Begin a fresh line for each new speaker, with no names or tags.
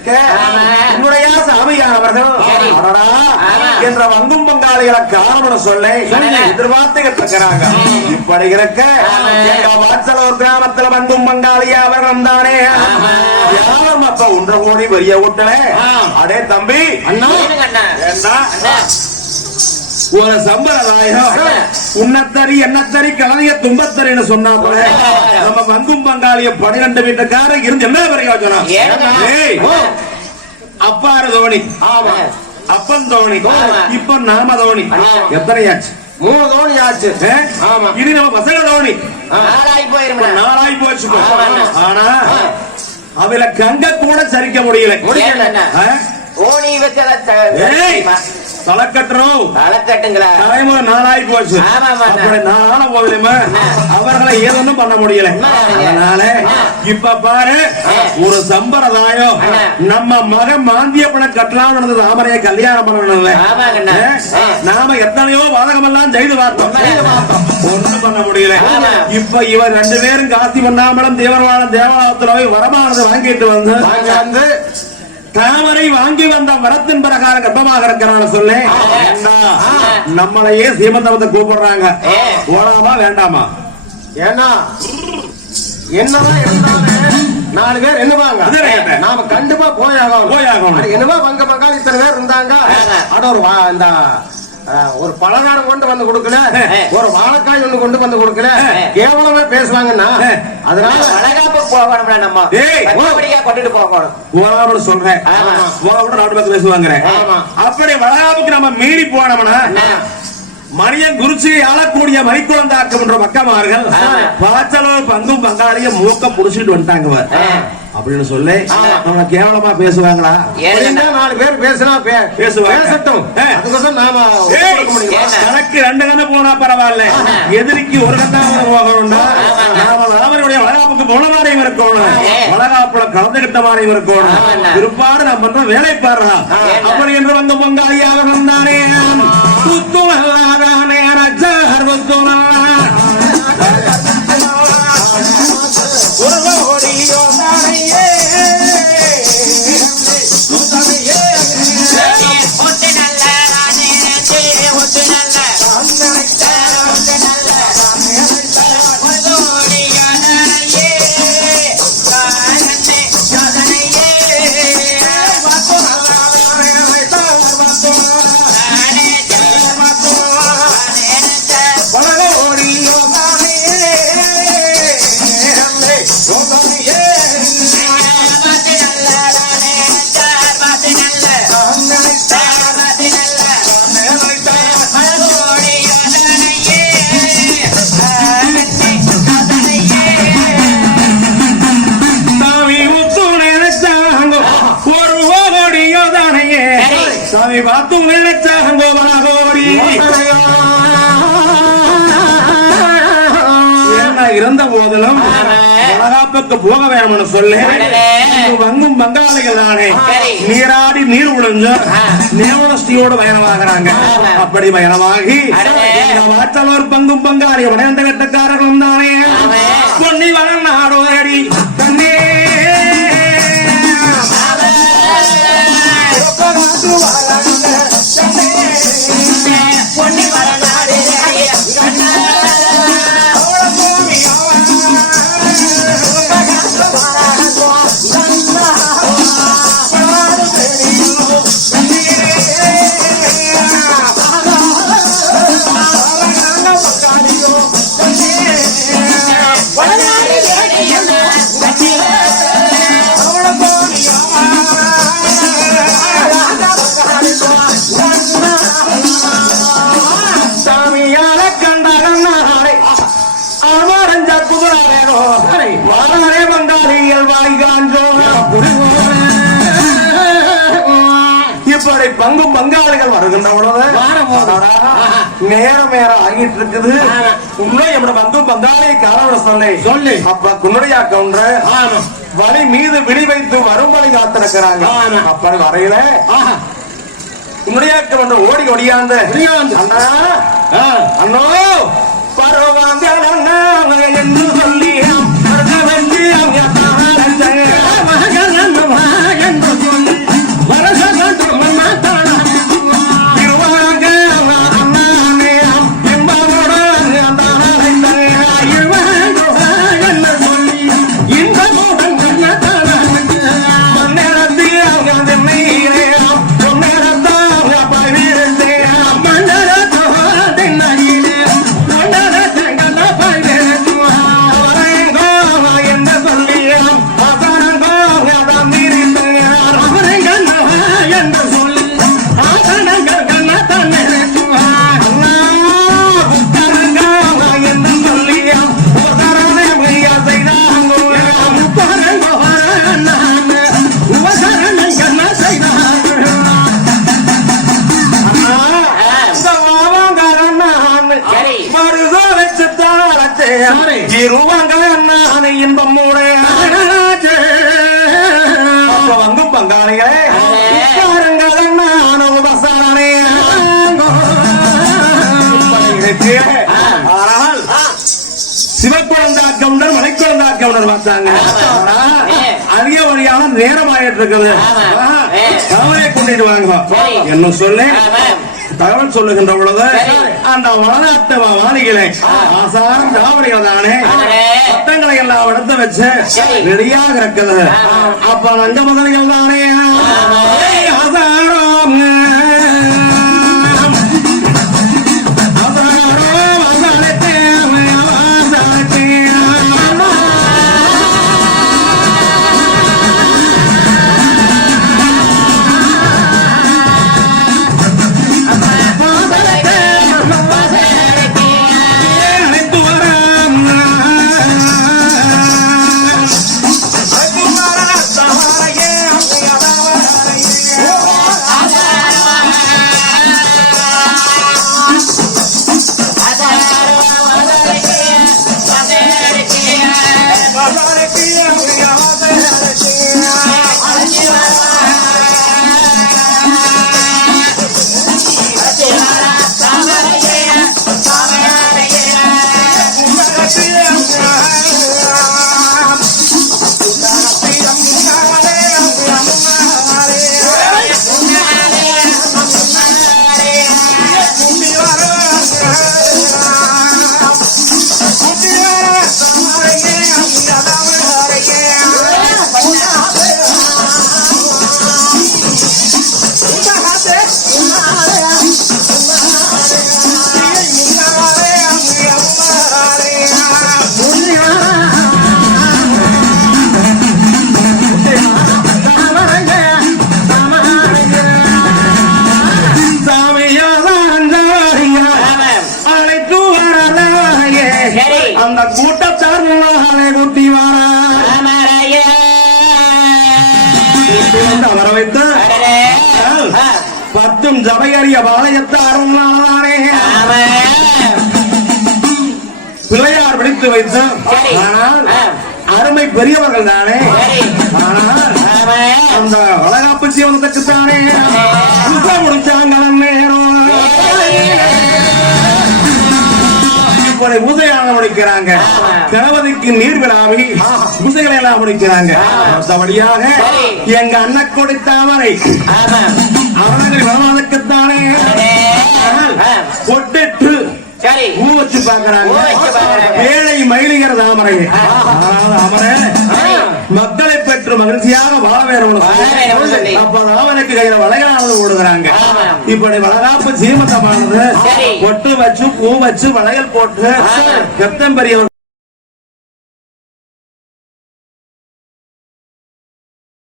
இருக்க. உன்னுடைய சாமியானவர்கள். என்ற வங்கும் பங்காளிகளை காரணம் சொல்ல. எதிர்பார்த்துக்கிட்டு இருக்கிறாங்க இப்படி இருக்க. எங்க வாட்சலூர் கிராமத்துல வங்கும் பங்காளியா அவர்கள் தானே. யாரும் அப்ப ஒன்று கோடி பெரிய வீட்டுல. அடே தம்பி?
அண்ணா
ஒரு சம்பிரதாயம். உன்னத்தறி என்னத்தறி கலதைய துன்பத்தறின்னு சொன்னாப்புல
ஆமா.
நம்ம வங்கும் பங்காளிய பன்னிரண்டு வீட்டுக்காரர் இருந்து என்ன? ஏய்,
ஓ.
அப்பாரு
ஆமா
அப்பன்
ஆமா.
இப்ப நாம
ஆமா.
எத்தனையாச்சு
மூணு தோணி ஆச்சு? ஆமா.
இனி நம்ம பசங்க தோனி
நாளாகி போயிருமா
நாளாய் போச்சு
ஆமா.
ஆனா. அதுல கங்க கூட சரிக்க முடியல
முடியல வச்சல
தலைக்கட்டுறோம்
தலைக்கட்டுங்களா
தலைமுறை நாளாய் போச்சு
ஆமா, ஆமா.
அப்படி நாளான போதிலுமே அவர்களை ஏதொன்னும் பண்ண முடியல. அதனால. இப்ப பாரு. ஒரு சம்பிரதாயம். நம்ம மகன் மாந்திய பணம் கட்டலாம்னு ராமரைய கல்யாணம் பண்ணணும்
ஆமாங்கண்ணா. ஆ.
நாம எத்தனையோ வாதகம் எல்லாம் செய்து பார்த்தோம் ஒண்ணும் பண்ண முடியல. இப்ப இவர் ரெண்டு பேரும் காசி பண்ணாமலும் தேவரவாளம் தேவாலயத்துல போய் வரமானது வாங்கிட்டு வந்து
வாங்கி வந்து
தாமரை வாங்கி வந்த வரத்தின் பிரகாரம் கர்ப்பமாக இருக்கிறான்னு சொல்லு. நம்மளையே சீமந்தவத்தை கூப்பிடுறாங்க. போலாமா வேண்டாமா
ஏன்னா என்னதான் இருந்தாலும் நாலு பேர் என்னவாங்க. நாம கண்டிப்பா போயாகணும்
போயாகணும்.
என்னவா பங்க பங்காளி இத்தனை பேர் இருந்தாங்க. அட ஒரு வா- இந்த ஒரு பலகாரம் கொண்டு வந்து கொடுக்கல. ஒரு வாழைக்காய் ஒண்ணு கொண்டு வந்து கொடுக்கல. கேவலமா பேசுவாங்கன்னா. அதனால
வளகாப்பு போகணும்னா நம்ம கொண்டுட்டு போகணும்
போலாம்னு சொல்றேன் கூட நாட்டு பக்கம் பேசுவாங்க. அப்படி வளகாப்புக்கு நம்ம மீறி போனோம்னா. மணியன் குறிச்சி ஆளக்கூடிய மணிக்குழந்தாக்கம் என்ற மக்கமார்கள்
ஆமா.
பாச்சலோ பங்கும் பங்காளிய மூக்க புடிச்சிட்டு வந்துட்டாங்க. அப்படின்னு சொல்லி
ஆமா.
நம்ம கேவலமா பேசுவாங்களா
நாலு பேர் பேசினா
பேசுவாங்க.
பேசட்டும்
ஏ.
அதுக்கோசம் நாம?
தனக்கு ரெண்டு கண்ணு போனா பரவாயில்ல. எதிரிக்கு ஒரு கண்ணாவது போகணும்னா. நாம ராமனுடைய வளகாப்புக்கு போன மாதிரியும் இருக்கணும். வளகாப்புல கலந்துகிட்ட மாதிரியும் இருக்கணும். பிற்பாடு நம்ம பண்ற வேலை பாடுறா
ஏன்னா?
அப்படி என்று வந்து பொங்காளி அவர்கள் தானே குத்தும் அல்லாதானே
சரி.
சாமி பார்த்து நினைச்சாங்க கோடி என்ன இருந்த போதிலும். வளகாப்புக்கு போக வேணும்னு சொல்லி வங்கும் பங்காளிகள் தானே. நீராடி நீர் உழைஞ்சு
ஆ.
நேவனஸ்தியோடு பயணமாகறாங்க. அப்படி பயணமாகி வாச்சலூர் பங்கும் பங்காளி வடையந்த கட்டக்காரர்களும் தானே இப்படி பங்கும் பங்காளிகள் வருகின்ற நேரம் நேரம் ஆகிட்டு இருக்குது உண்மை நம்மட பங்கும் பங்காளி காரணம் சொல்லை
சொல்லு.
அப்ப குன்னுடைய கவுண்டர்
ஆமா.
வழி மீது விழி வைத்து வரும் வழி காத்திருக்கிறாங்க. அப்படி வரையில. உன்னுடைய ஓடி ஒடியாந்து. அண்ணா. அண்ணோ பரவாங்க என்று சொல்லி மலைக்குழந்தா கவுண்டர் பார்த்தாங்க அதிக வழியான நேரம் ஆயிட்டு இருக்குது கவலை கொண்டுட்டு வாங்க. என்ன சொல்லு. தகவல் சொல்லுகின்ற பொழுது. அந்த வளநாட்டு வாணிகளை ஆசாரம் தாவணிகள் தானே. சத்தங்களை எல்லாம் எடுத்து வச்சு. ரெடியாக இருக்குது. அப்ப நஞ்ச முதலிகள் தானே? சபையறிய பாளையத்தாரும் நானே பிள்ளையார் பிடித்து வைத்து. ஆனால். அருமை பெரியவர்கள் தானே. ஆனால் அந்த வளகாப்பு ஜீவனத்துக்கு தானே முடிச்சாங்க நேரம் முடிக்கிறாங்க
ஆமா.
கணவதிக்கு நீர் விழாவி எல்லாம் முடிக்கிறாங்க மற்றபடியாக. எங்க அண்ணன் கொடுத்தாமரை அவர்கள் வளவாதற்குத்தானே பொட்டிட்டு பூ வச்சு பாக்குறாங்க. ஏழை மயிலிகர் தாமரை அமரே. மக்களை பெற்று மகிழ்ச்சியாக வாழ
சொல்லி.
அப்ப ராமனுக்கு கையில வளையலானது ஓடுகிறாங்க. இப்படி வளகாப்பு ஜீமந்தமானது
சரி.
பொட்டு வச்சு பூ வச்சு வளையல் போட்டு
ஆமா.
கத்தம் பெரியவர்